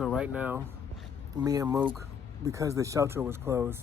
So right now, me and Mook, because the shelter was closed,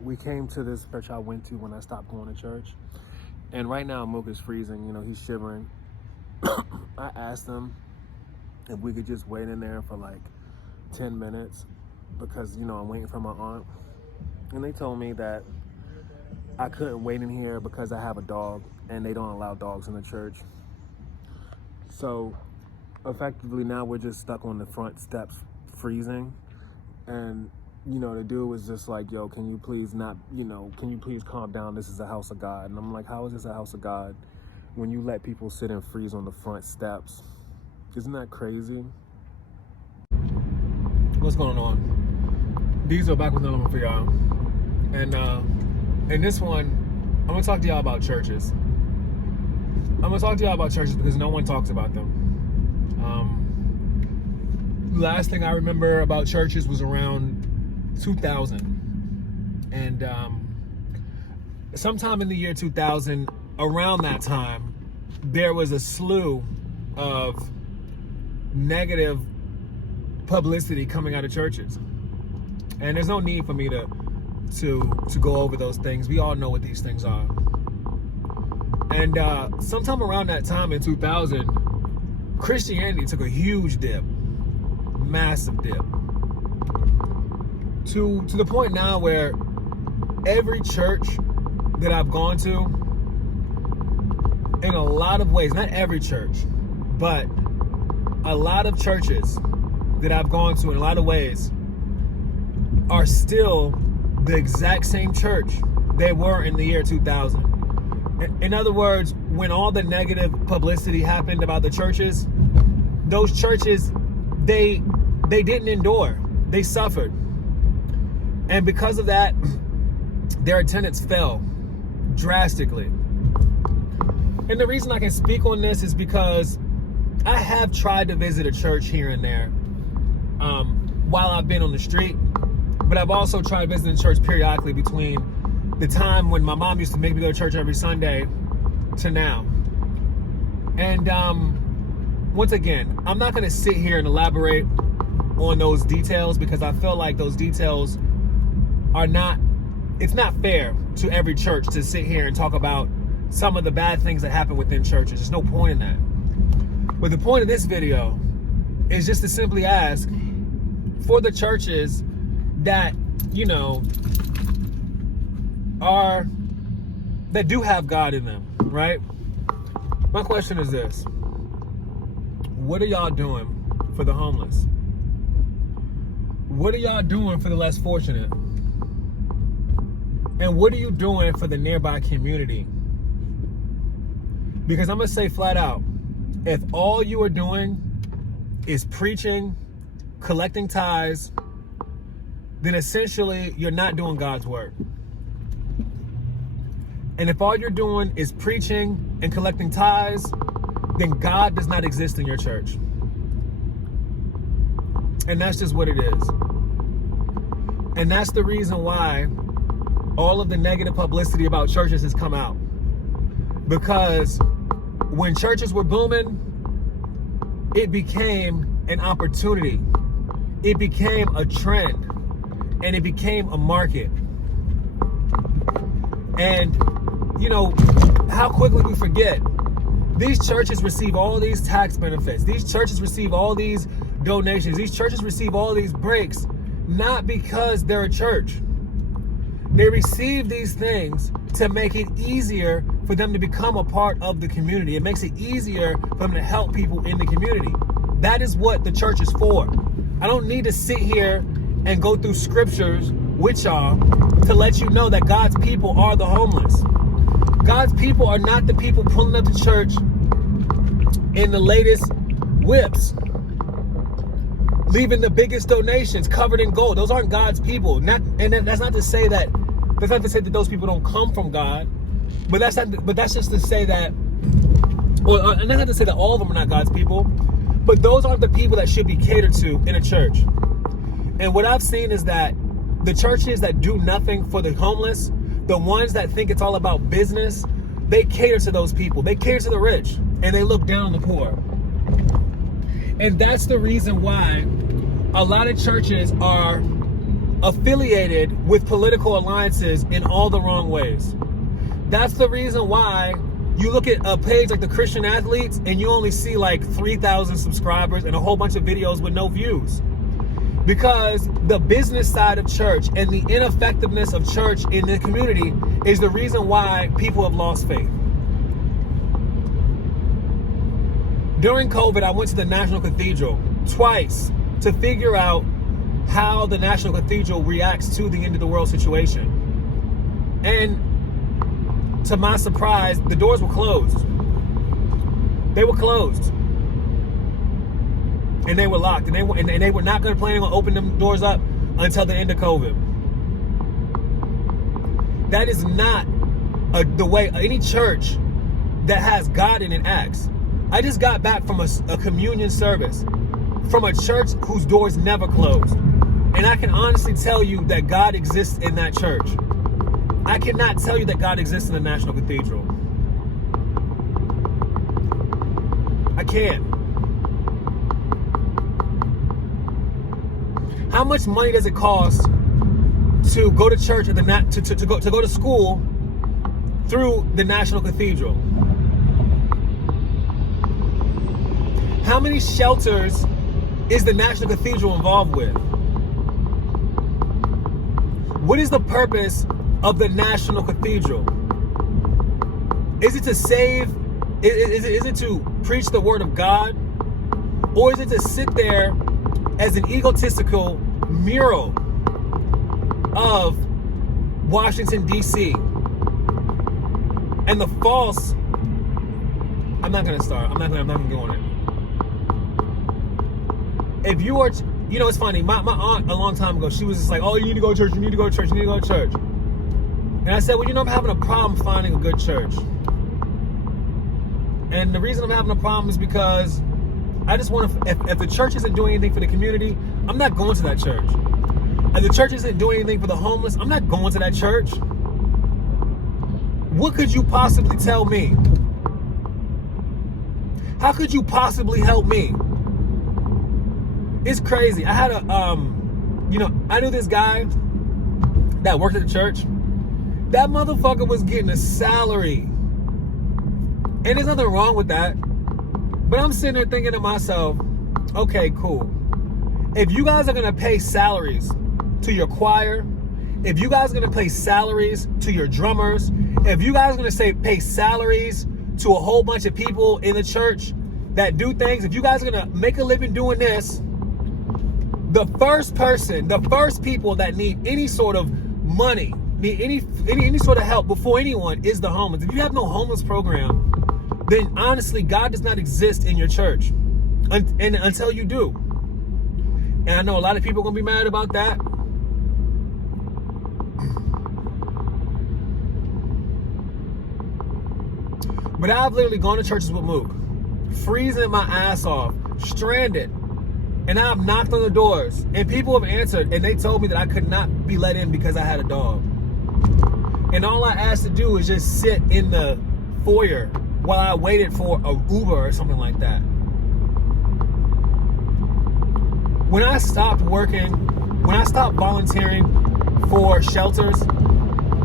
we came to this church I went to when I stopped going to church. And right now, Mook is freezing. You know, he's shivering. I asked him if we could just wait in there for like 10 minutes because, you know, I'm waiting for my aunt. And they told me that I couldn't wait in here because I have a dog and they don't allow dogs in the church. So effectively now we're just stuck on the front steps freezing. And, you know, the dude was just like, yo, can you please calm down? This is a house of God. And I'm like, how is this a house of God when you let people sit and freeze on the front steps? Isn't that crazy? What's going on? Diesel back with another one for y'all. And in this one, I'm gonna talk to y'all about churches. I'm gonna talk to y'all about churches because no one talks about them. Last thing I remember about churches was around 2000. And sometime in the year 2000, around that time, there was a slew of negative publicity coming out of churches. And there's no need for me to go over those things. We all know what these things are. And sometime around that time in 2000, Christianity took a huge dip, massive dip, to the point now where every church that I've gone to, in a lot of ways, not every church, but a lot of churches that I've gone to in a lot of ways are still the exact same church they were in the year 2000. In other words, when all the negative publicity happened about the churches, those churches, they didn't endure. They suffered. And because of that, their attendance fell drastically. And the reason I can speak on this is because I have tried to visit a church here and there while I've been on the street, but I've also tried visiting church periodically between the time when my mom used to make me go to church every Sunday to now. And once again, I'm not going to sit here and elaborate on those details because I feel like those details are it's not fair to every church to sit here and talk about some of the bad things that happen within churches. There's no point in that. But the point of this video is just to simply ask for the churches that, you know, that do have God in them, right? My question is this: what are y'all doing for the homeless? What are y'all doing for the less fortunate? And what are you doing for the nearby community? Because I'm gonna say flat out, if all you are doing is preaching, collecting tithes, then essentially you're not doing God's work. And if all you're doing is preaching and collecting tithes, then God does not exist in your church. And that's just what it is. And that's the reason why all of the negative publicity about churches has come out. Because when churches were booming, it became an opportunity. It became a trend. And it became a market. And, you know, how quickly we forget. These churches receive all these tax benefits. These churches receive all these donations. These churches receive all these breaks, not because they're a church. They receive these things to make it easier for them to become a part of the community. It makes it easier for them to help people in the community. That is what the church is for. I don't need to sit here and go through scriptures with y'all to let you know that God's people are the homeless. God's people are not the people pulling up to church in the latest whips, leaving the biggest donations covered in gold. Those aren't God's people. That's not to say that those people don't come from God, but that's just to say that, and that's not to say that all of them are not God's people, but those aren't the people that should be catered to in a church. And what I've seen is that the churches that do nothing for the homeless, the ones that think it's all about business, they cater to those people. They cater to the rich, and they look down on the poor. And that's the reason why a lot of churches are affiliated with political alliances in all the wrong ways. That's the reason why you look at a page like the Christian Athletes and you only see like 3,000 subscribers and a whole bunch of videos with no views. Because the business side of church and the ineffectiveness of church in the community is the reason why people have lost faith. During COVID, I went to the National Cathedral twice to figure out how the National Cathedral reacts to the end of the world situation. And to my surprise, the doors were closed. They were closed. And they were locked. And they were not going to plan on opening them doors up until the end of COVID. That is not the way any church that has God in it acts. I just got back from a communion service from a church whose doors never close. And I can honestly tell you that God exists in that church. I cannot tell you that God exists in the National Cathedral. I can't. How much money does it cost to go to church at to go to school through the National Cathedral? How many shelters is the National Cathedral involved with? What is the purpose of the National Cathedral? Is it to save? Is it to preach the word of God? Or is it to sit there as an egotistical mural of Washington, D.C. and the false? I'm not gonna go on it. If you are, you know, it's funny. My aunt a long time ago, she was just like, "Oh, you need to go to church. You need to go to church. You need to go to church." And I said, "Well, you know, I'm having a problem finding a good church. And the reason I'm having a problem is because I just want to. If the church isn't doing anything for the community, I'm not going to that church. If the church isn't doing anything for the homeless, I'm not going to that church. What could you possibly tell me? How could you possibly help me?" It's crazy. I had I knew this guy that worked at the church. That motherfucker was getting a salary. And there's nothing wrong with that. But I'm sitting there thinking to myself, okay, cool. If you guys are going to pay salaries to your choir, if you guys are going to pay salaries to your drummers, if you guys are going to pay salaries to a whole bunch of people in the church that do things, if you guys are going to make a living doing this, the first people that need any sort of money, need any sort of help before anyone is the homeless. If you have no homeless program, then honestly, God does not exist in your church and until you do. And I know a lot of people are going to be mad about that. But I've literally gone to churches with Mook, freezing my ass off, stranded. And I've knocked on the doors, and people have answered, and they told me that I could not be let in because I had a dog. And all I asked to do was just sit in the foyer while I waited for an Uber or something like that. When I stopped volunteering for shelters,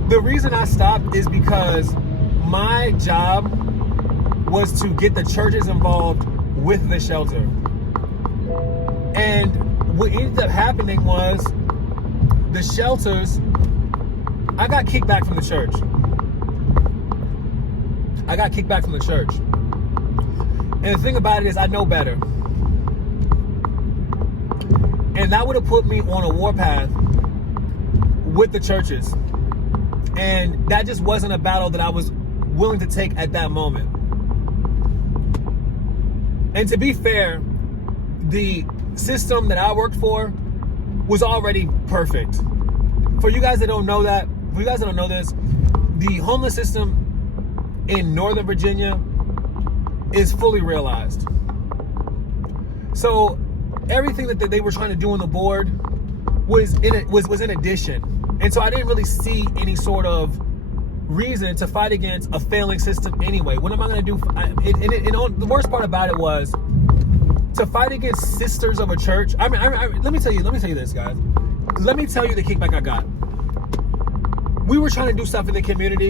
the reason I stopped is because my job was to get the churches involved with the shelter. And what ended up happening was the shelters, I got kicked back from the church. And the thing about it is I know better. And that would have put me on a warpath with the churches. And that just wasn't a battle that I was willing to take at that moment. And to be fair, the system that I worked for was already perfect. For you guys that don't know this, the homeless system in Northern Virginia is fully realized. So everything that they were trying to do on the board was in addition. And so I didn't really see any sort of reason to fight against a failing system anyway. What am I going to do? The worst part about it was to fight against sisters of a church. I mean, let me tell you this, guys. Let me tell you the kickback I got. We were trying to do stuff in the community,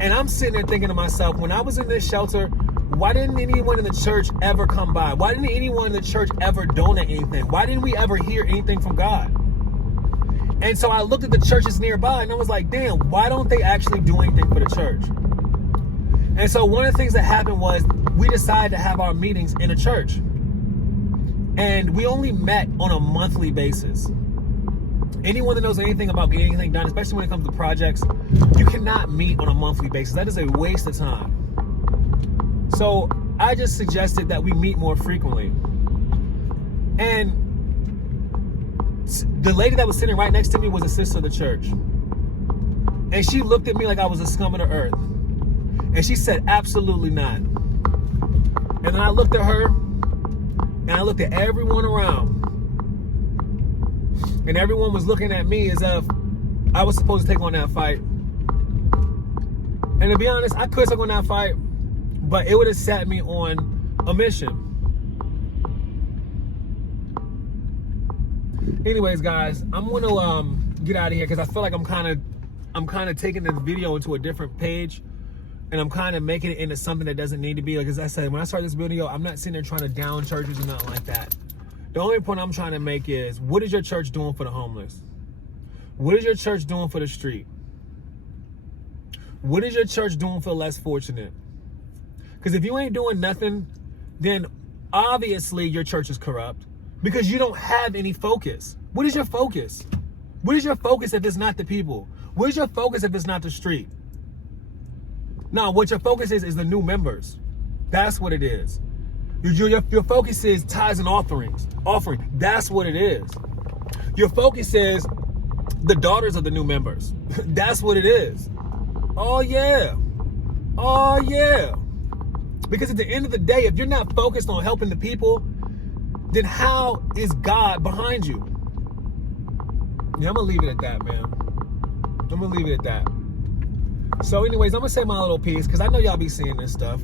and I'm sitting there thinking to myself, when I was in this shelter, why didn't anyone in the church ever come by? Why didn't anyone in the church ever donate anything? Why didn't we ever hear anything from God? And so I looked at the churches nearby, and I was like, damn, why don't they actually do anything for the church? And so one of the things that happened was we decided to have our meetings in a church. And we only met on a monthly basis. Anyone that knows anything about getting anything done, especially when it comes to projects, you cannot meet on a monthly basis. That is a waste of time. So I just suggested that we meet more frequently. And the lady that was sitting right next to me was a sister of the church. And she looked at me like I was a scum of the earth. And she said, absolutely not. And then I looked at her, and I looked at everyone around. And everyone was looking at me as if I was supposed to take on that fight. And to be honest, I could take on that fight, but it would have set me on a mission. Anyways, guys, I'm going to get out of here because I feel like I'm kind of taking this video into a different page, and I'm kind of making it into something that doesn't need to be. Like, as I said, when I started this video, I'm not sitting there trying to down churches or nothing like that. The only point I'm trying to make is, what is your church doing for the homeless? What is your church doing for the street? What is your church doing for the less fortunate? Because if you ain't doing nothing, then obviously your church is corrupt because you don't have any focus. What is your focus? What is your focus if it's not the people? What is your focus if it's not the street? No, what your focus is the new members. That's what it is. Your focus is tithes and offerings. That's what it is. Your focus is the daughters of the new members. That's what it is. Oh yeah. Because at the end of the day, if you're not focused on helping the people, then how is God behind you? Yeah, I'm gonna leave it at that, man. I'm gonna leave it at that. So anyways, I'm gonna say my little piece because I know y'all be seeing this stuff.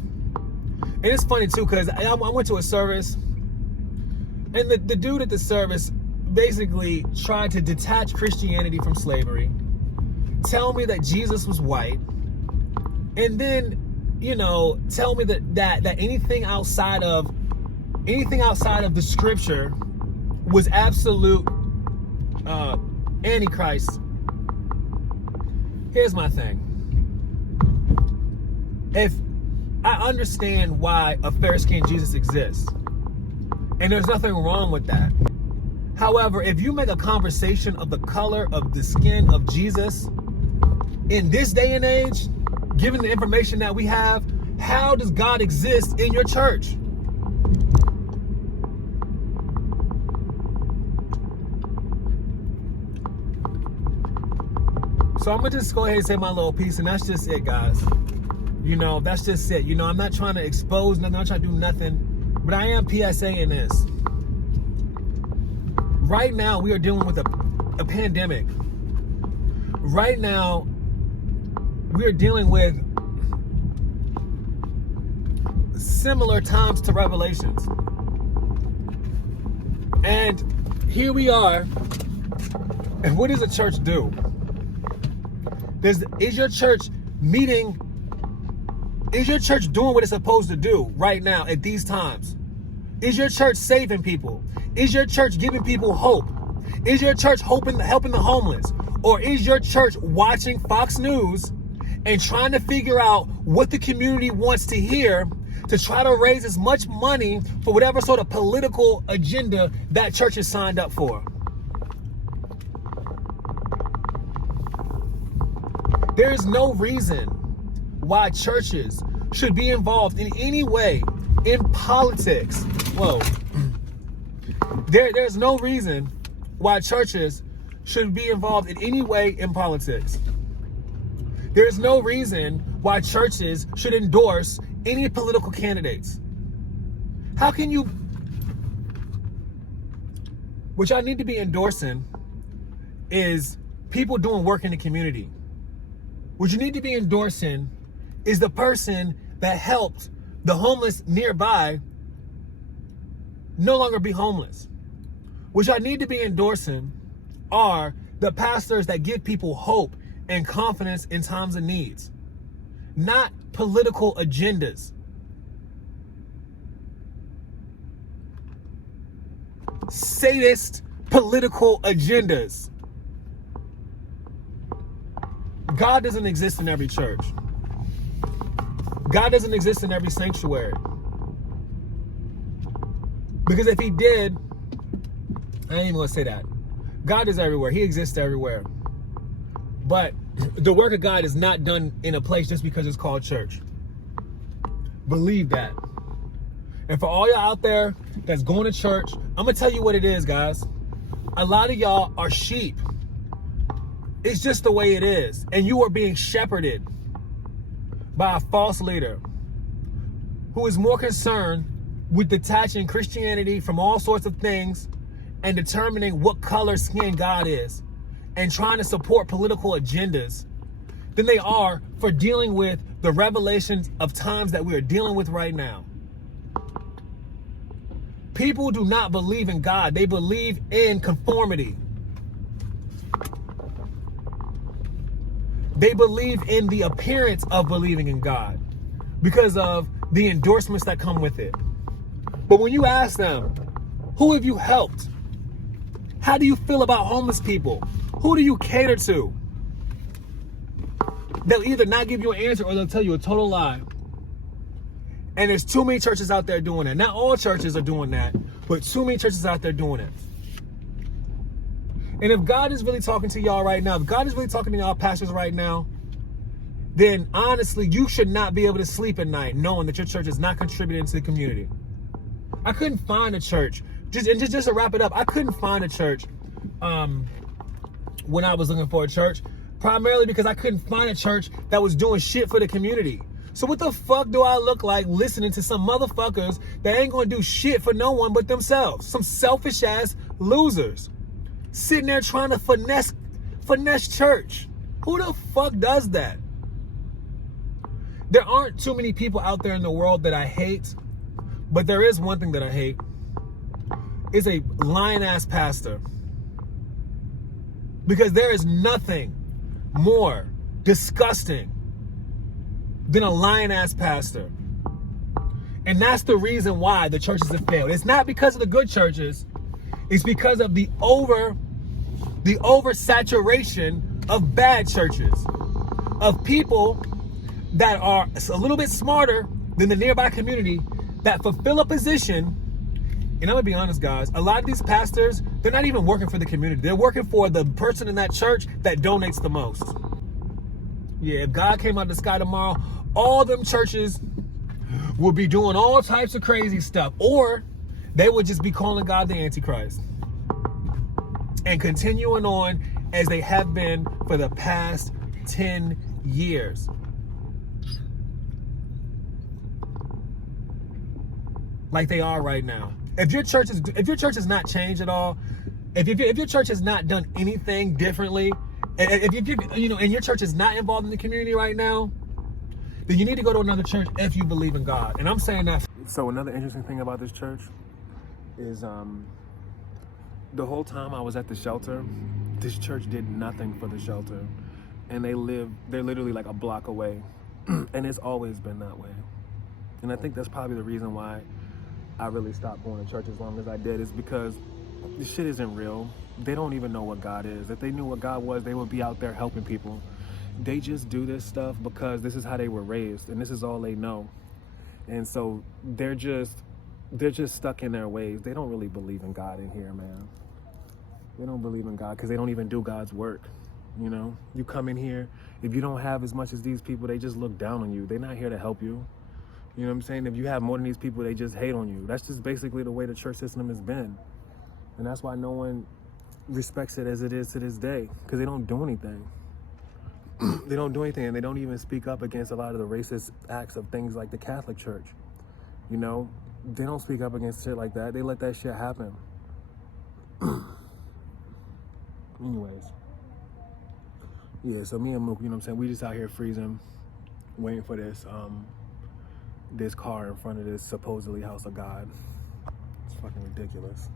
And it's funny too, because I went to a service, and the dude at the service basically tried to detach Christianity from slavery, tell me that Jesus was white, and then, you know, tell me that anything outside of the scripture was absolute antichrist. Here's my thing. If I understand why a fair-skinned Jesus exists, and there's nothing wrong with that. However, if you make a conversation of the color of the skin of Jesus in this day and age, given the information that we have, how does God exist in your church? So I'm gonna just go ahead and say my little piece, and that's just it, guys. You know, that's just it. You know, I'm not trying to expose nothing, I'm not trying to do nothing, but I am PSAing this. Right now, we are dealing with a pandemic. Right now, we are dealing with similar times to Revelations. And here we are, and what does a church do? Is your church meeting? Is your church doing what it's supposed to do right now at these times? Is your church saving people? Is your church giving people hope? Is your church helping the homeless? Or is your church watching Fox News and trying to figure out what the community wants to hear to try to raise as much money for whatever sort of political agenda that church is signed up for? There is no reason why churches should be involved in any way in politics. Whoa. There's no reason why churches should be involved in any way in politics. There's no reason why churches should endorse any political candidates. How can you? What y'all need to be endorsing is people doing work in the community. What you need to be endorsing is the person that helped the homeless nearby no longer be homeless. What y'all need to be endorsing are the pastors that give people hope and confidence in times of needs, not political agendas. Sadist political agendas. God doesn't exist in every church. God doesn't exist in every sanctuary. Because if he did, I ain't even gonna say that. God is everywhere. He exists everywhere. But the work of God is not done in a place just because it's called church. Believe that. And for all y'all out there that's going to church, I'm gonna tell you what it is, guys. A lot of y'all are sheep. It's just the way it is. And you are being shepherded by a false leader who is more concerned with detaching Christianity from all sorts of things and determining what color skin God is and trying to support political agendas than they are for dealing with the revelations of times that we are dealing with right now. People do not believe in God. They believe in conformity. They believe in the appearance of believing in God because of the endorsements that come with it. But when you ask them, who have you helped? How do you feel about homeless people? Who do you cater to? They'll either not give you an answer or they'll tell you a total lie. And there's too many churches out there doing that. Not all churches are doing that, but too many churches out there doing it. And if God is really talking to y'all right now, if God is really talking to y'all pastors right now, then honestly, you should not be able to sleep at night knowing that your church is not contributing to the community. I couldn't find a church, just to wrap it up, I couldn't find a church when I was looking for a church, primarily because I couldn't find a church that was doing shit for the community. So what the fuck do I look like listening to some motherfuckers that ain't gonna do shit for no one but themselves? Some selfish ass losers sitting there trying to finesse church. Who the fuck does that? There aren't too many people out there in the world that I hate, but there is one thing that I hate. It's a lying ass pastor. Because there is nothing more disgusting than a lying ass pastor. And that's the reason why the churches have failed. It's not because of the good churches. It's because of the oversaturation of bad churches, of people that are a little bit smarter than the nearby community that fulfill a position. And I'm gonna be honest, guys, a lot of these pastors, they're not even working for the community. They're working for the person in that church that donates the most. Yeah, if God came out of the sky tomorrow, all them churches would be doing all types of crazy stuff, or they would just be calling God the Antichrist and continuing on as they have been for the past 10 years. Like they are right now. If your church has not changed at all, if your church has not done anything differently, and your church is not involved in the community right now, then you need to go to another church if you believe in God. And I'm saying that. So another interesting thing about this church is the whole time I was at the shelter, this church did nothing for the shelter. And they're literally like a block away. And it's always been that way. And I think that's probably the reason why I really stopped going to church as long as I did, is because this shit isn't real. They don't even know what God is. If they knew what God was, they would be out there helping people. They just do this stuff because this is how they were raised and this is all they know. And so they're just stuck in their ways. They don't really believe in God in here, man. They don't believe in God because they don't even do God's work. You know, you come in here, if you don't have as much as these people, they just look down on you. They're not here to help you. You know what I'm saying? If you have more than these people, they just hate on you. That's just basically the way the church system has been. And that's why no one respects it as it is to this day, because they don't do anything. They don't do anything, and they don't even speak up against a lot of the racist acts of things like the Catholic Church. You know, they don't speak up against shit like that. They let that shit happen. Anyways. Yeah, so me and Mook, you know what I'm saying, we just out here freezing, waiting for this car in front of this supposedly house of God. It's fucking ridiculous.